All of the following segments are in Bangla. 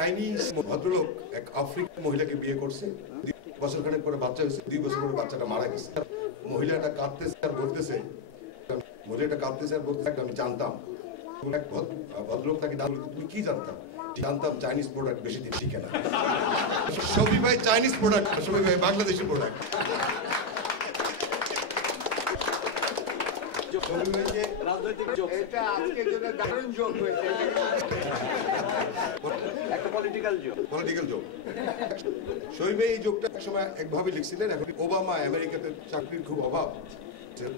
চাইনিজ ভদ্রলোক এক আফ্রিকান মহিলাকে বিয়ে করছে, 2 বছর খানেক পরে বাচ্চা হয়েছে, 2 বছর পরে বাচ্চাটা মারা গেছে। মহিলাটা কাঁদতেছে আর বলতেছে আমি জানতাম। এক ভদ্রলোক তাকে তুমি কি জানতাম? জানতাম চাইনিজ প্রোডাক্ট বেশি দিন টিকে না। শফি ভাই চাইনিজ প্রোডাক্ট, শফি ভাই বাংলাদেশি প্রোডাক্ট। এই যোগটা একসময় একভাবে লিখছিলেন, এখন ওবামা আমেরিকাতে চাকরির খুব অভাব,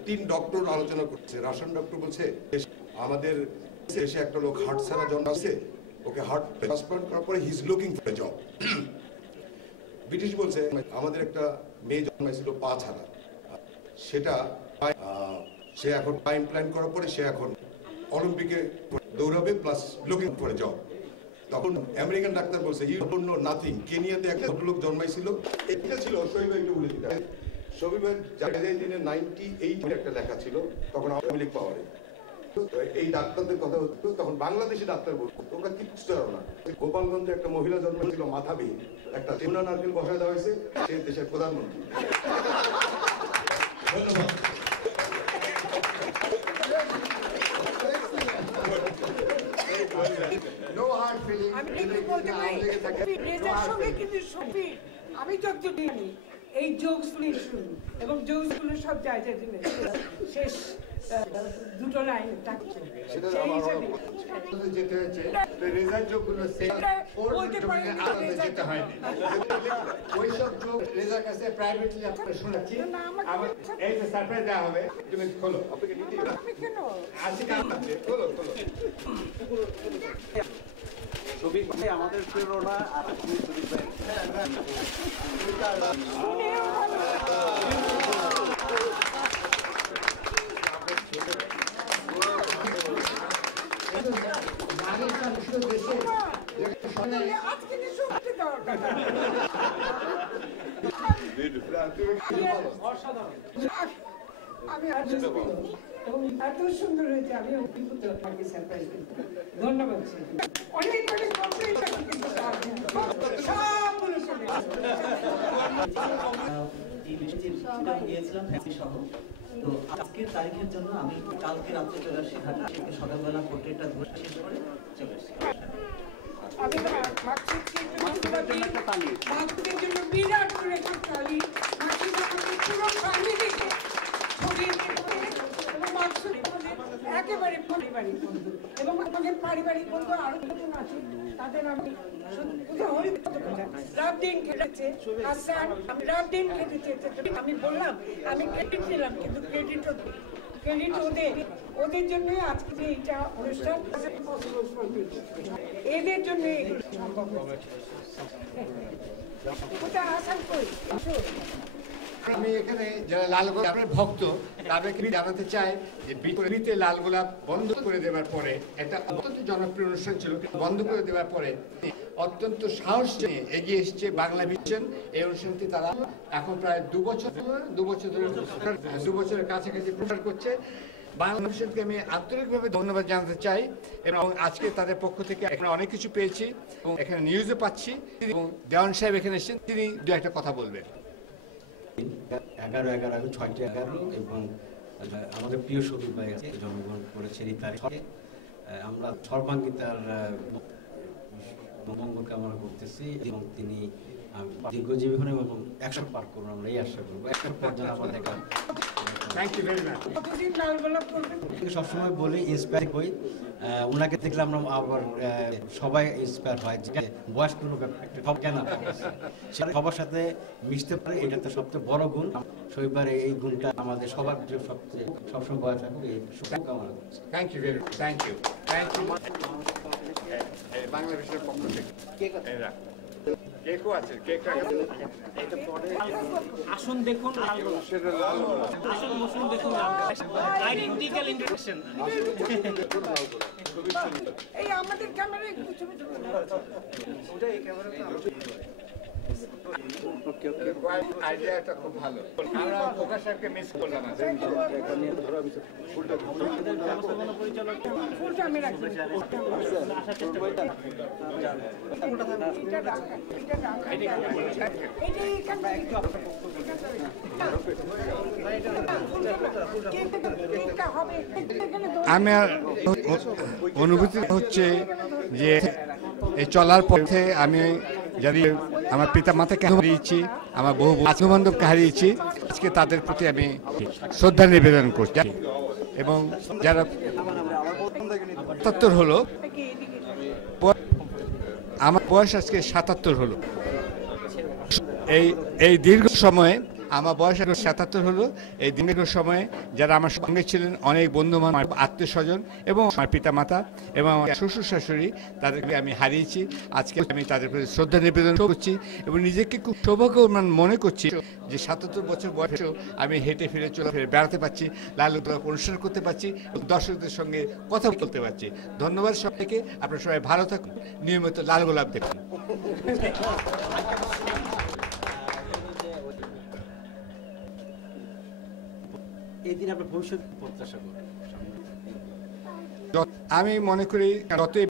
3 ডক্টর আলোচনা করছে। রাশিয়ান ডক্টর বলছে আমাদের দেশে একটা লোক হার্ট ছাড়া জন্মাচ্ছে, ওকে হার্ট ট্রান্সপ্লান্ট করার পরে he is looking for a job. British বলছে আমাদের একটা মেয়ে জন্মাইছিল পা ছাড়া, সেটা সে এখন পা ইমপ্ল্যান্ট করার পরে সে এখন অলিম্পিকে দৌড়াবে plus looking for a job. তখন আমেরিকান ডাক্তার বলছে ইউ ডোন্ট নো নাথিং। কেনিয়াতে একটা লোক জন্মাইছিল, এটা ছিল শফি ভাই একটু বলে দিতে। শফি ভাই জায়গায় দিনে 98 একটা লেখা ছিল, তখন আওয়ামী লীগ পাওয়ারে। এই ডাক্তারদের কথা হতো, তখন বাংলাদেশি ডাক্তার বলতো তোমরা কিচ্ছু জানো না। গোপালগঞ্জে একটা মহিলা জন্মেছিল মাথাবিহীন, একটা চুনা নারকেল বসায় দেওয়া হয়েছে, সে দেশের প্রধানমন্ত্রী। ধন্যবাদ। আমি যত দিনই এই জোকসগুলি শুনি এবং জোকসগুলো সব জায়গায় শেষ 2টো লাইন থাকছে, সেই হিসাবে যেতে হয়েছে রেজাল্ট যোগগুলো যেতে হয়নি। ওইসব যোগ রেজাল্ট কাছে প্রাইভেটলি আপনারা শোনাচ্ছি, এই যে সারপ্রাইজ দেওয়া হবে, তুমি খোলো। কেন আজকে খোলো শফিক ভাই আমাদের প্রেরণা, আর আপনি শফিক ভাই আমি এত সুন্দর হয়েছে, আমি অভিভূত থাকি। সারপ্রাইজ ধন্যবাদ, অনেক অনেক গিয়েছিলাম ফ্যামিলি সহ। তো আজকের তারিখের জন্য আমি কালকে রাত্রে চলে আসি ঢাকা, সকালবেলা পোর্ট্রেটটা ধরে শেষ করে চলে আসছি। আমি মাছদের জন্য বিরাট করে একটা তালি, পুরো ফ্যামিলিকে একেবারে পারিবারিক বন্ধু, এবং আমাদের পারিবারিক বন্ধু আরো নতুন আছে, তাদের আমি রাত দিন খেটেছে। রাত দিন খেটেছে। আমি বললাম আমি ক্রেডিট দিলাম, কিন্তু ক্রেডিট ওদের জন্যই আজকে যে এইটা অনুষ্ঠান, এদের জন্য সম্ভব হয়েছে। ওটা আসার করি। আমি এখানে যারা লালগোলাপ আপনার ভক্ত তাদেরকে জানাতে চাই যে বিপরীতে লালগোলাপ বন্ধ করে দেওয়ার পরে, একটা অত্যন্ত জনপ্রিয় অনুষ্ঠান ছিল, বন্ধ করে দেওয়ার পরে অত্যন্ত সাহস নিয়ে এগিয়ে এসছে বাংলা ভিশন। এই অনুষ্ঠানটি তারা এখন প্রায় 2 বছরের কাছাকাছি প্রচার করছে। বাংলা ভিশনকে আমি আন্তরিকভাবে ধন্যবাদ জানাতে চাই, এবং আজকে তাদের পক্ষ থেকে এখানে অনেক কিছু পেয়েছি এবং এখানে নিউজও পাচ্ছি। এবং দেওয়ান সাহেব এখানে এসেছেন, তিনি 2-1টা কথা বলবেন। 11/11/6/11 এবং আমাদের প্রিয় শফিক ভাই জন্মগ্রহণ করেছেন এই তারিখে। আমরা সর্বাঙ্গীতার মঙ্গল কামনা করতেছি এবং তিনি দীর্ঘজীবী হন এবং 100 পার করুন, আমরা এই আশা করবো। 100 পার যেন আমাদের সবসময় বলি ইন্সপায়ার হই, ওনাকে দেখলে আমরা আবার সবাই ইন্সপায়ার হয় যে বয়স কোনো ব্যাপার কেন সবার সাথে মিশতে পারে, এটা তো সবচেয়ে বড় গুণ। শৈবার এই গুণটা আমাদের সবার সবচেয়ে সবসময় বয়স থাকুক, এই শুভকামনা করছি। Thank you very much. Thank you বাংলাদেশের পক্ষ থেকে কেকও আছে। কেকটা আসুন দেখুন, আসুন বসুন দেখুন, আইডেন্টিক্যাল ইন্টারেকশন। এই আমাদের ক্যামেরায় কিছু ওটা এই ক্যামেরাটা আইডিয়াটা খুব ভালো। আমরা প্রকাশ সাহেবকে মিস করলাম আজকে। ফুলটা আমি রাখবো। আমার অনুভূতি হচ্ছে যে এই চলার পথে আমি যদি আমার পিতা মাতাকে হারিয়েছি, আমার বহু আত্মীয় বান্ধবকে হারিয়েছি, আজকে তাদের প্রতি আমি শ্রদ্ধা নিবেদন করছি। এবং যারা ৭৭ হলো, আমার বয়স আজকে ৭৭ হলো। এই দীর্ঘ সময়ে আমার বয়স ৭৭ হলো। এই দীর্ঘ সময়ে যারা আমার সঙ্গে ছিলেন, অনেক বন্ধু বান্ধব, আত্মীয় স্বজন এবং আমার পিতা মাতা এবং আমার শ্বশুর শাশুড়ি, তাদেরকে আমি হারিয়েছি। আজকে আমি তাদের প্রতি শ্রদ্ধা নিবেদন করছি এবং নিজেকে খুব সৌভাগ্যবান মনে করছি যে ৭৭ বছর বয়সেও আমি হেঁটে ফিরে চলাফেরে বেড়াতে পারছি, লালু অনুষ্ঠান করতে পারছি, দর্শকদের সঙ্গে কথা বলতে পারছি। ধন্যবাদ সবাইকে। আপনারা সবাই ভালো থাকুন, নিয়মিত লাল গোলাপ দেখুন। এই দিন আপনার ভবিষ্যৎ প্রত্যাশা করেন? আমি মনে করি যতই